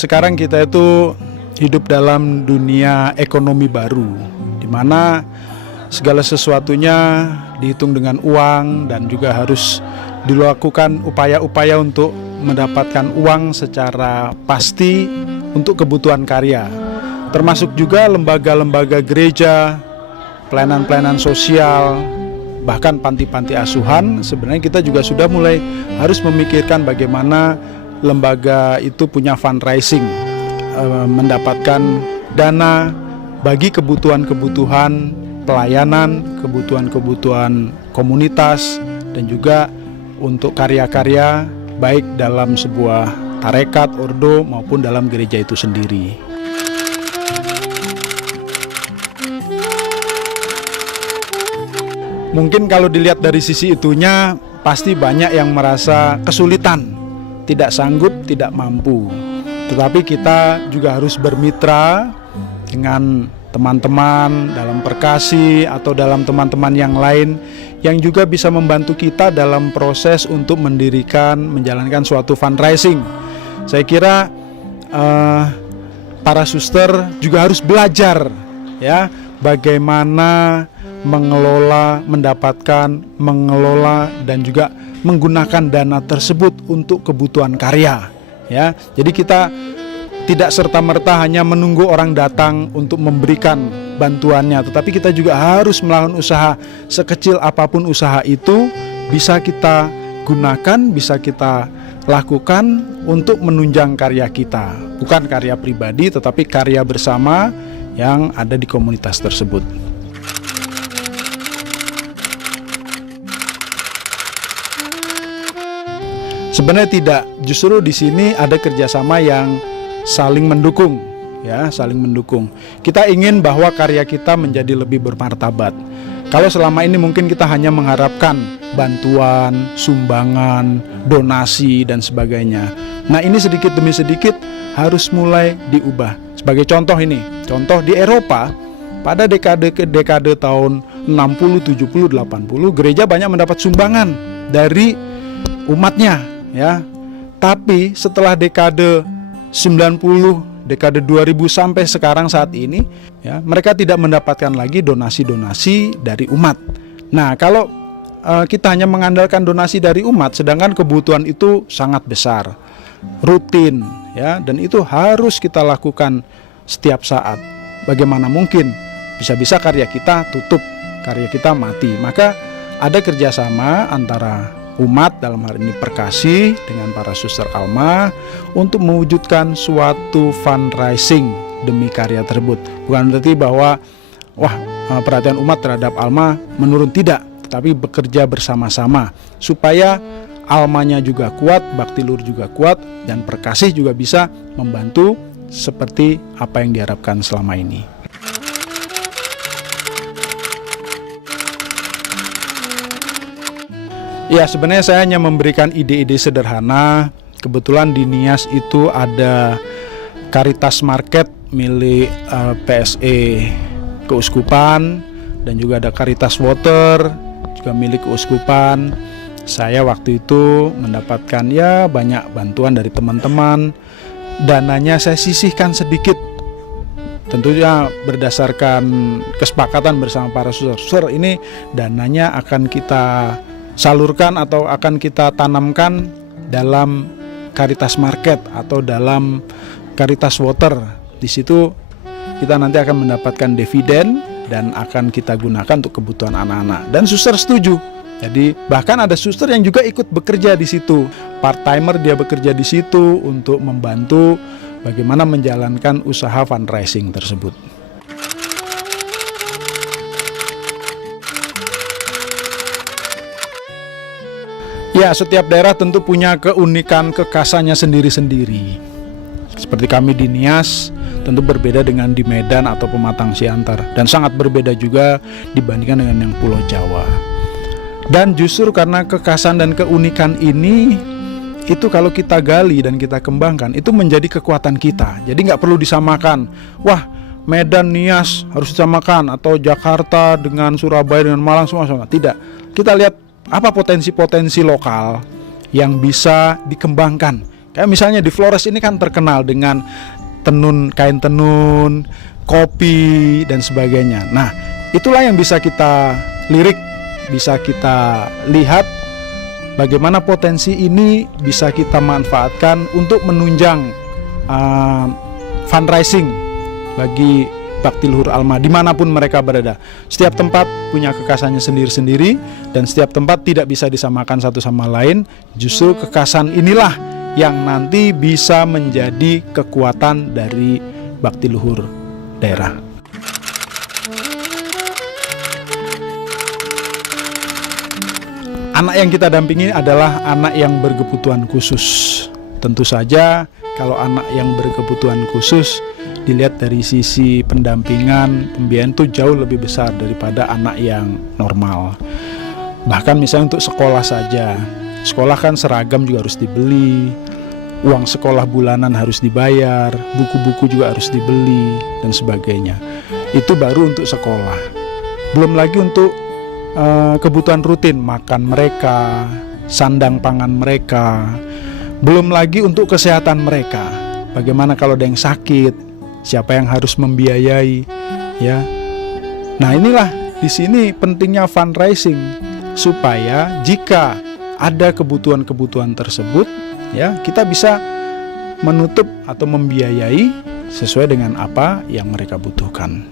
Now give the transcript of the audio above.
sekarang kita itu hidup dalam dunia ekonomi baru, di mana segala sesuatunya dihitung dengan uang dan juga harus dilakukan upaya-upaya untuk mendapatkan uang secara pasti untuk kebutuhan karya. Termasuk juga lembaga-lembaga gereja, pelayanan-pelayanan sosial, bahkan panti-panti asuhan. Sebenarnya kita juga sudah mulai harus memikirkan bagaimana lembaga itu punya fundraising, mendapatkan dana bagi kebutuhan-kebutuhan pelayanan, kebutuhan-kebutuhan komunitas, dan juga untuk karya-karya baik dalam sebuah tarekat, ordo maupun dalam gereja itu sendiri. Mungkin kalau dilihat dari sisi itunya, pasti banyak yang merasa kesulitan, tidak sanggup, tidak mampu. Tetapi kita juga harus bermitra dengan teman-teman dalam Perkasi atau dalam teman-teman yang lain yang juga bisa membantu kita dalam proses untuk mendirikan, menjalankan suatu fundraising. Saya kira para suster juga harus belajar ya bagaimana mengelola, mendapatkan, mengelola dan juga menggunakan dana tersebut untuk kebutuhan karya ya. Jadi kita tidak serta-merta hanya menunggu orang datang untuk memberikan bantuannya, tetapi kita juga harus melakukan usaha. Sekecil apapun usaha itu bisa kita gunakan, bisa kita lakukan untuk menunjang karya kita. Bukan karya pribadi, tetapi karya bersama yang ada di komunitas tersebut. Sebenarnya tidak, justru di sini ada kerjasama yang saling mendukung, ya, saling mendukung. Kita ingin bahwa karya kita menjadi lebih bermartabat. Kalau selama ini mungkin kita hanya mengharapkan bantuan, sumbangan, donasi dan sebagainya. Nah, ini sedikit demi sedikit harus mulai diubah. Sebagai contoh ini, contoh di Eropa pada dekade tahun 60, 70, 80, gereja banyak mendapat sumbangan dari umatnya, ya. Tapi setelah dekade 90, dekade 2000 sampai sekarang saat ini ya, mereka tidak mendapatkan lagi donasi-donasi dari umat. Nah, kalau kita hanya mengandalkan donasi dari umat, sedangkan kebutuhan itu sangat besar, rutin ya, dan itu harus kita lakukan setiap saat. Bagaimana mungkin bisa-bisa karya kita tutup, karya kita mati? Maka ada kerjasama antara umat, dalam hal ini Perkasi dengan para suster Alma, untuk mewujudkan suatu fundraising demi karya tersebut. Bukan berarti bahwa perhatian umat terhadap Alma menurun, tidak, tetapi bekerja bersama-sama supaya Almanya juga kuat, Bakti Lur juga kuat, dan Perkasi juga bisa membantu seperti apa yang diharapkan selama ini. Ya, sebenarnya saya hanya memberikan ide-ide sederhana. Kebetulan di Nias itu ada Caritas Market milik PSE Keuskupan, dan juga ada Caritas Water juga milik Keuskupan. Saya waktu itu mendapatkan ya banyak bantuan dari teman-teman. Dananya saya sisihkan sedikit, tentunya berdasarkan kesepakatan bersama para suster. Ini dananya akan kita salurkan atau akan kita tanamkan dalam Caritas Market atau dalam Caritas Water. Di situ kita nanti akan mendapatkan dividen dan akan kita gunakan untuk kebutuhan anak-anak. Dan suster setuju. Jadi bahkan ada suster yang juga ikut bekerja di situ. Part-timer, dia bekerja di situ untuk membantu bagaimana menjalankan usaha fundraising tersebut. Ya, setiap daerah tentu punya keunikan, kekhasannya sendiri-sendiri. Seperti kami di Nias, tentu berbeda dengan di Medan atau Pematang Siantar, dan sangat berbeda juga dibandingkan dengan yang Pulau Jawa. Dan justru karena kekhasan dan keunikan ini, itu kalau kita gali dan kita kembangkan, itu menjadi kekuatan kita. Jadi nggak perlu disamakan. Wah, Medan, Nias harus disamakan, atau Jakarta dengan Surabaya dengan Malang semua sama. Tidak. Kita lihat apa potensi-potensi lokal yang bisa dikembangkan, Kayak misalnya di Flores ini kan terkenal dengan tenun, kain tenun, kopi dan sebagainya. Nah, itulah yang bisa kita lirik, bisa kita lihat bagaimana potensi ini bisa kita manfaatkan untuk menunjang fundraising bagi Bakti Luhur Alma dimanapun mereka berada. Setiap tempat punya kekhasannya sendiri-sendiri, dan setiap tempat tidak bisa disamakan satu sama lain. Justru kekhasan inilah yang nanti bisa menjadi kekuatan dari bakti luhur daerah. Anak yang kita dampingi adalah anak yang berkebutuhan khusus. Tentu saja kalau anak yang berkebutuhan khusus dilihat dari sisi pendampingan, pembiayaan itu jauh lebih besar daripada anak yang normal. Bahkan misalnya untuk sekolah saja, sekolah kan seragam juga harus dibeli, uang sekolah bulanan harus dibayar, buku-buku juga harus dibeli dan sebagainya. Itu baru untuk sekolah. Belum lagi untuk kebutuhan rutin, makan mereka, sandang pangan mereka. Belum lagi untuk kesehatan mereka. Bagaimana kalau ada yang sakit, siapa yang harus membiayai, ya. Nah, inilah di sini pentingnya fundraising, supaya jika ada kebutuhan-kebutuhan tersebut, ya, kita bisa menutup atau membiayai sesuai dengan apa yang mereka butuhkan.